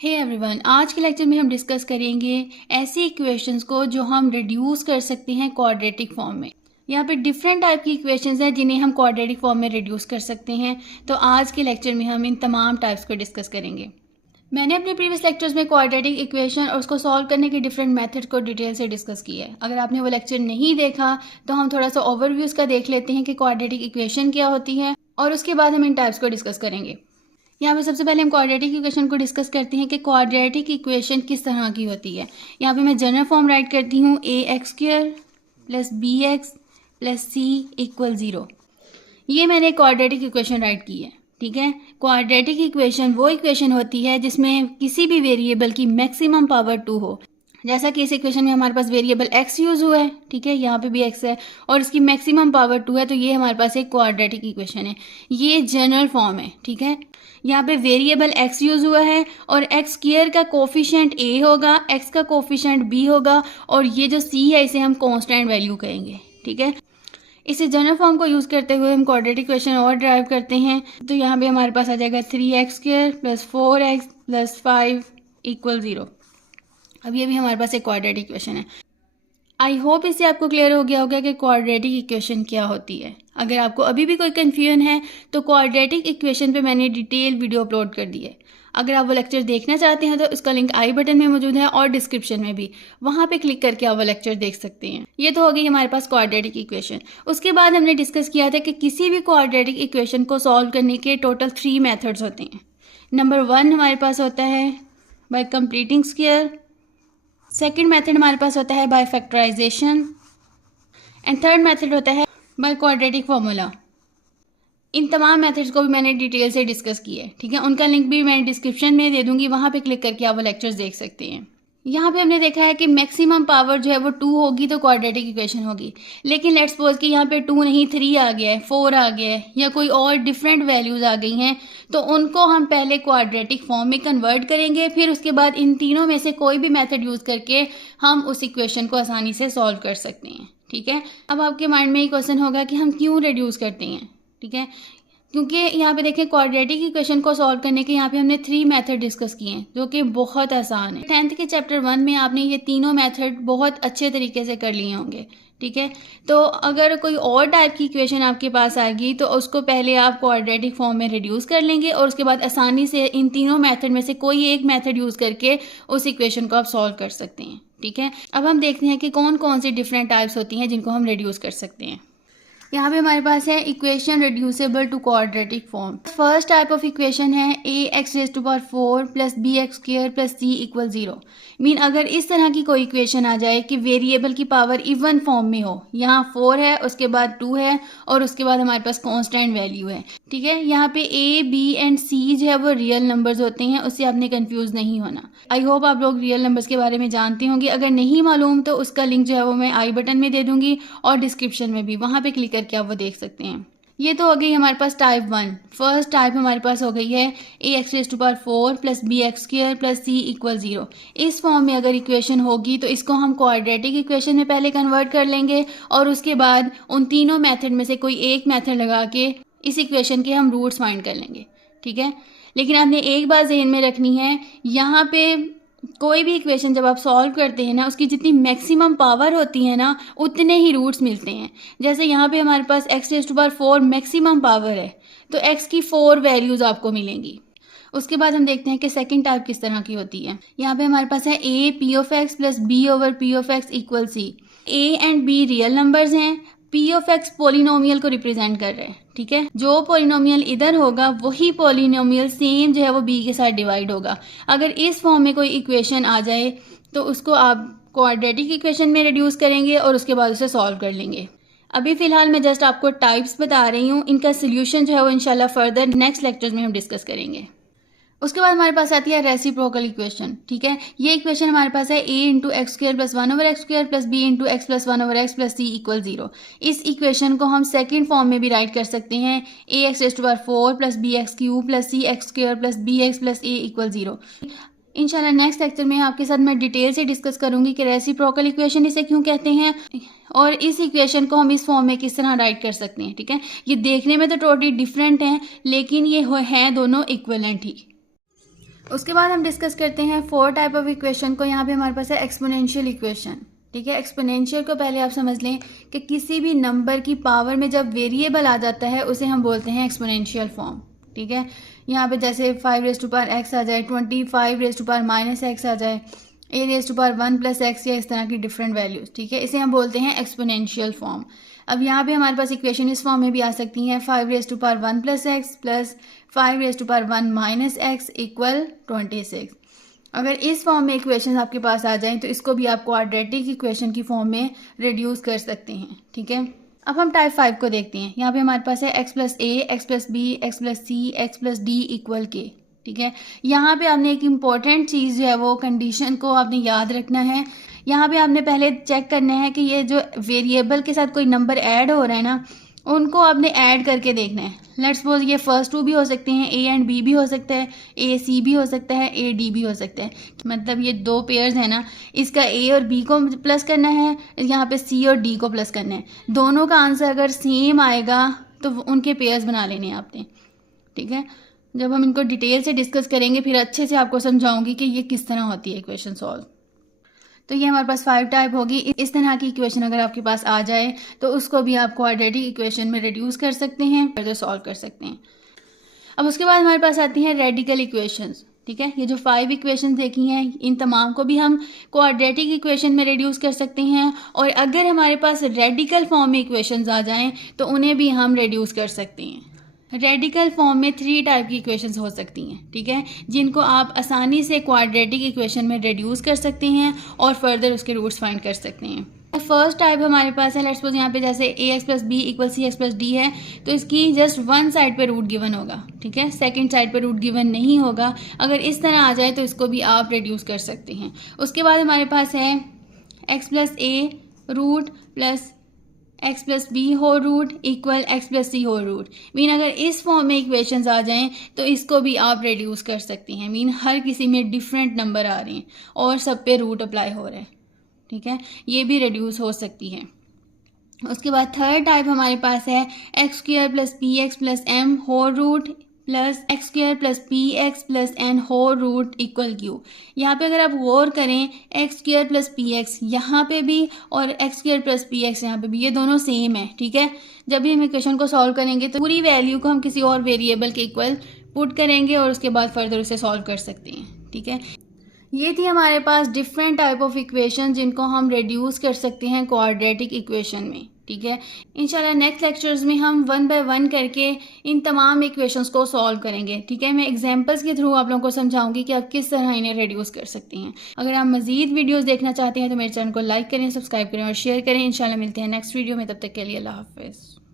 Hey everyone, आज के lecture में हम डिस्कस करेंगे ऐसी इक्वेशंस को जो हम रिड्यूस कर सकते हैं क्वाड्रेटिक फॉर्म में। यहाँ पे डिफरेंट टाइप की इक्वेशंस हैं जिन्हें हम क्वाड्रेटिक फॉर्म में रिड्यूस कर सकते हैं। तो आज के लेक्चर में हम इन तमाम टाइप्स को डिस्कस करेंगे। मैंने अपने प्रीवियस लेक्चर्स में क्वाड्रेटिक इक्वेशन और उसको सॉल्व करने के डिफरेंट मेथड को डिटेल से डिस्कस किया है। अगर आपने वो लेक्चर नहीं देखा तो हम थोड़ा सा ओवरव्यू उसका देख लेते हैं कि क्वाड्रेटिक इक्वेशन क्या होती है और उसके बाद हम इन टाइप्स को डिस्कस करेंगे। यहाँ पे सबसे पहले हम क्वाड्रेटिक इक्वेशन को डिस्कस करते हैं कि क्वाड्रेटिक इक्वेशन किस तरह की होती है। यहाँ पे मैं जनरल फॉर्म राइट करती हूँ ax² + bx + c = 0। ये मैंने क्वाड्रेटिक इक्वेशन राइट की है। ठीक है, क्वाड्रेटिक इक्वेशन वो इक्वेशन होती है जिसमें किसी भी वेरिएबल की मैक्सिमम पावर 2 हो। जैसा कि इस इक्वेशन में हमारे पास वेरिएबल x यूज़ हुआ है, ठीक है, यहाँ पे भी x है और इसकी मैक्सिमम पावर 2 है, तो ये हमारे पास एक क्वाड्रेटिक इक्वेशन है। ये जनरल फॉर्म है। ठीक है, यहाँ पे वेरिएबल x यूज़ हुआ है और x² का कोफिशिएंट a होगा, x का कोफिशिएंट b होगा और ये जो c है इसे हम कांस्टेंट वैल्यू कहेंगे। ठीक है, इसे जनरल फॉर्म को यूज़ करते हुए हम क्वाड्रेटिक इक्वेशन और ड्राइव करते हैं। तो यहाँ पे हमारे पास आ जाएगा 3x² + 4x + 5 = 0। अब ये भी हमारे पास एक क्वाड्रेटिक इक्वेशन है। आई होप इससे आपको क्लियर हो गया होगा कि क्वाड्रेटिक इक्वेशन क्या होती है। अगर आपको अभी भी कोई कन्फ्यूजन है तो क्वाड्रेटिक इक्वेशन पे मैंने डिटेल वीडियो अपलोड कर दी है। अगर आप वो लेक्चर देखना चाहते हैं तो उसका लिंक आई बटन में मौजूद है और डिस्क्रिप्शन में भी, वहाँ पे क्लिक करके आप वो लेक्चर देख सकते हैं। ये तो हो गई हमारे पास क्वाड्रेटिक इक्वेशन। उसके बाद हमने डिस्कस किया था कि किसी भी क्वाड्रेटिक इक्वेशन को सॉल्व करने के टोटल 3 मेथड्स होते हैं। नंबर 1 हमारे पास होता है by completing square, second method हमारे पास होता है by factorization and third method होता है बाय क्वाड्रेटिक फार्मूला। इन तमाम मेथड्स को भी मैंने डिटेल से डिस्कस किया है। ठीक है, उनका लिंक भी मैं डिस्क्रिप्शन में दे दूंगी, वहाँ पे क्लिक करके आप वो लेक्चर्स देख सकते हैं। यहाँ पे हमने देखा है कि मैक्सिमम पावर जो है वो 2 होगी तो क्वाड्रेटिक इक्वेशन होगी। लेकिन लेट्स सपोज कि यहाँ पे 2 नहीं 3 आ गया है, 4 आ गया है या कोई और डिफरेंट वैल्यूज़ आ गई हैं, तो उनको हम पहले क्वाड्रेटिक फॉर्म में कन्वर्ट करेंगे, फिर उसके बाद इन तीनों में से कोई भी मेथड यूज़ करके हम उस इक्वेशन को आसानी से सॉल्व कर सकते हैं। ठीक है, अब आपके माइंड में ये क्वेश्चन होगा कि हम क्यों रिड्यूस करते हैं। ठीक है, क्योंकि यहाँ पे देखें क्वाड्रेटिक इक्वेशन को सॉल्व करने के यहाँ पे हमने 3 मेथड डिस्कस किए हैं जो कि बहुत आसान है। 10th के चैप्टर 1 में आपने ये तीनों मेथड बहुत अच्छे तरीके से कर लिए होंगे। ठीक है, तो अगर कोई और टाइप की इक्वेशन आपके पास आएगी तो उसको पहले आप क्वाड्रेटिक फॉर्म में रिड्यूस कर लेंगे और उसके बाद आसानी से इन तीनों मेथड में से कोई एक मेथड यूज़ करके उस इक्वेशन को आप सॉल्व कर सकते हैं। ठीक है, अब हम देखते हैं कि कौन कौन सी डिफरेंट टाइप्स होती हैं जिनको हम रिड्यूस कर सकते हैं। यहाँ पे हमारे पास है equation reducible to quadratic form. First type of equation है ax⁴ + bx² + c = 0। मीन अगर इस तरह की कोई इक्वेशन आ जाए कि वेरिएबल की पावर इवन फॉर्म में हो, यहाँ 4 है, उसके बाद 2 है और उसके बाद हमारे पास कांस्टेंट वैल्यू है। ठीक है, यहाँ पे a, b एंड c जो है वो रियल नंबर्स होते हैं, उससे आपने कंफ्यूज नहीं होना। आई होप आप लोग रियल नंबर्स के बारे में जानते होंगे। अगर नहीं मालूम तो उसका लिंक जो है वो मैं आई बटन में दे दूंगी और डिस्क्रिप्शन में भी, वहाँ पे क्लिक करके आप वो देख सकते हैं। ये तो हो गई हमारे पास टाइप 1। फर्स्ट टाइप हमारे पास हो गई है ax⁴ + bx² + c = 0। इस फॉर्म में अगर इक्वेशन होगी तो इसको हम क्वाड्रेटिक इक्वेशन में पहले कन्वर्ट कर लेंगे और उसके बाद उन तीनों मेथड में से कोई एक मेथड लगा के इस इक्वेशन के हम रूट्स फाइंड कर लेंगे। ठीक है, लेकिन आपने एक बात ज़हन में रखनी है, यहाँ पे कोई भी इक्वेशन जब आप सॉल्व करते हैं ना, उसकी जितनी मैक्सिमम पावर होती है ना उतने ही रूट्स मिलते हैं। जैसे यहाँ पे हमारे पास x⁴ मैक्सिमम पावर है तो x की 4 वैल्यूज़ आपको मिलेंगी। उसके बाद हम देखते हैं कि सेकंड टाइप किस तरह की होती है। यहाँ पे हमारे पास है a p(x) + b/p(x) = c। a and b real numbers हैं, p(x) पोलिनोमियल को रिप्रेजेंट कर रहे हैं। ठीक है, जो पोलिनोमियल इधर होगा वही पोलिनोमियल सेम जो है वो b के साथ डिवाइड होगा। अगर इस फॉर्म में कोई इक्वेशन आ जाए तो उसको आप क्वाड्रेटिक इक्वेशन में रिड्यूस करेंगे और उसके बाद उसे सॉल्व कर लेंगे। अभी फिलहाल मैं जस्ट आपको टाइप्स बता रही हूँ, इनका सोल्यूशन जो है वो इंशाल्लाह फर्दर नेक्स्ट लेक्चर्स में हम डिस्कस करेंगे। उसके बाद हमारे पास आती है रेसिप्रोकल इक्वेशन। ठीक है, ये इक्वेशन हमारे पास है a × x² + 1/x² + b × x + 1/x + c = 0। इस इक्वेशन को हम सेकंड फॉर्म में भी राइट कर सकते हैं ax⁴ + bx³ + cx² + bx + a = 0। इंशाल्लाह नेक्स्ट लेक्चर में आपके साथ मैं डिटेल से डिस्कस करूंगी कि रेसिप्रोकल इक्वेशन इसे क्यों कहते हैं और इस इक्वेशन को हम इस फॉर्म में किस तरह राइट कर सकते हैं। ठीक है, ये देखने में तो टोटली डिफरेंट हैं लेकिन ये हैं दोनों इक्विवेलेंट ही। उसके बाद हम डिस्कस करते हैं 4 टाइप ऑफ इक्वेशन को। यहाँ पे हमारे पास है एक्सपोनेंशियल इक्वेशन, ठीक है। एक्सपोनेंशियल को पहले आप समझ लें कि किसी भी नंबर की पावर में जब वेरिएबल आ जाता है उसे हम बोलते हैं एक्सपोनेंशियल फॉर्म, ठीक है। यहाँ पे जैसे 5 आ जाए, 25 आ जाए, a1 + x या इस तरह की डिफरेंट वैल्यूज, ठीक है, इसे हम बोलते हैं एक्सपोनेंशियल फॉर्म। अब यहाँ पे हमारे पास इक्वेशन इस फॉर्म में भी आ सकती हैं 5 + 1 + x + 5 = 1 - x = 26। अगर इस फॉर्म में इक्वेशन आपके पास आ जाएं तो इसको भी आप क्वाड्रेटिक इक्वेशन की फॉर्म में रिड्यूस कर सकते हैं, ठीक है। अब हम टाइप 5 को देखते हैं। यहाँ पे हमारे पास है x + a, x + b, x + c, x + d = k, ठीक है। यहाँ पे आपने एक इम्पॉर्टेंट चीज़ जो है वो कंडीशन को आपने याद रखना है। यहाँ पे आपने पहले चेक करना है कि ये जो वेरिएबल के साथ कोई नंबर ऐड हो रहा है ना, उनको आपने ऐड करके देखना है। लेट्स सपोज ये फर्स्ट 2 भी हो सकते हैं, a एंड b भी हो सकता है, a c भी हो सकता है, a d भी हो सकता है। मतलब ये 2 पेयर्स है ना, इसका a और b को प्लस करना है, यहाँ पे c और d को प्लस करना है। दोनों का आंसर अगर सेम आएगा तो उनके पेयर्स बना लेने हैं आपने, ठीक है। जब हम इनको डिटेल से डिस्कस करेंगे फिर अच्छे से आपको समझाऊंगी कि ये किस तरह होती है इक्वेशन सॉल्व। तो ये हमारे पास 5 टाइप होगी। इस तरह की इक्वेशन अगर आपके पास आ जाए तो उसको भी आप क्वाड्रेटिक इक्वेशन में रिड्यूस कर सकते हैं, फर्दर सॉल्व कर सकते हैं। अब उसके बाद हमारे पास आती हैं रेडिकल इक्वेशंस, ठीक है। ये जो 5 इक्वेशन देखी हैं इन तमाम को भी हम क्वाड्रेटिक इक्वेशन में रिड्यूस कर सकते हैं, और अगर हमारे पास रेडिकल फॉर्म में इक्वेशंस आ जाएं तो उन्हें भी हम रिड्यूस कर सकते हैं। रेडिकल फॉर्म में 3 टाइप की इक्वेशंस हो सकती हैं, ठीक है, जिनको आप आसानी से क्वाड्रेटिक इक्वेशन में रिड्यूस कर सकते हैं और फर्दर उसके रूट्स फाइंड कर सकते हैं। फर्स्ट टाइप हमारे पास है, लेट्स सपोज यहाँ पे जैसे ax + b = cx + d है, तो इसकी जस्ट वन साइड पे रूट गिवन होगा, ठीक है, सेकंड साइड पे रूट गिवन नहीं होगा। अगर इस तरह आ जाए तो इसको भी आप रिड्यूस कर सकते हैं। उसके बाद हमारे पास है x + a root plus x + b whole root equal x + c whole root. Mean अगर इस फॉर्म में इक्वेशंस आ जाएं तो इसको भी आप रिड्यूस कर सकते हैं। मीन हर किसी में डिफरेंट नंबर आ रहे हैं और सब पे रूट अप्लाई हो रहा है, ठीक है, ये भी रिड्यूस हो सकती है। उसके बाद थर्ड टाइप हमारे पास है x² + px + m whole root plus x² + px + n whole root equal q। यहाँ पे अगर आप गौर करें x² + px यहाँ पे भी और x² + px यहाँ पे भी, ये दोनों सेम है, ठीक है। जब भी हम इक्वेशन को सॉल्व करेंगे तो पूरी वैल्यू को हम किसी और वेरिएबल के इक्वल पुट करेंगे और उसके बाद फर्दर उसे सॉल्व कर सकते हैं, ठीक है। ये थी हमारे पास डिफरेंट टाइप ऑफ इक्वेशन जिनको हम रिड्यूस कर सकते हैं क्वाड्रेटिक इक्वेशन में, ठीक है। इंशाल्लाह नेक्स्ट लेक्चर्स में हम 1 बाय 1 करके इन तमाम इक्वेशंस को सॉल्व करेंगे, ठीक है। मैं एग्जांपल्स के थ्रू आप लोगों को समझाऊंगी कि आप किस तरह इन्हें रिड्यूस कर सकते हैं। अगर आप मजीद वीडियोस देखना चाहते हैं तो मेरे चैनल को लाइक करें, सब्सक्राइब करें और शेयर करें। इंशाल्लाह मिलते हैं नेक्स्ट वीडियो में, तब तक के लिए अल्लाह हाफिज़।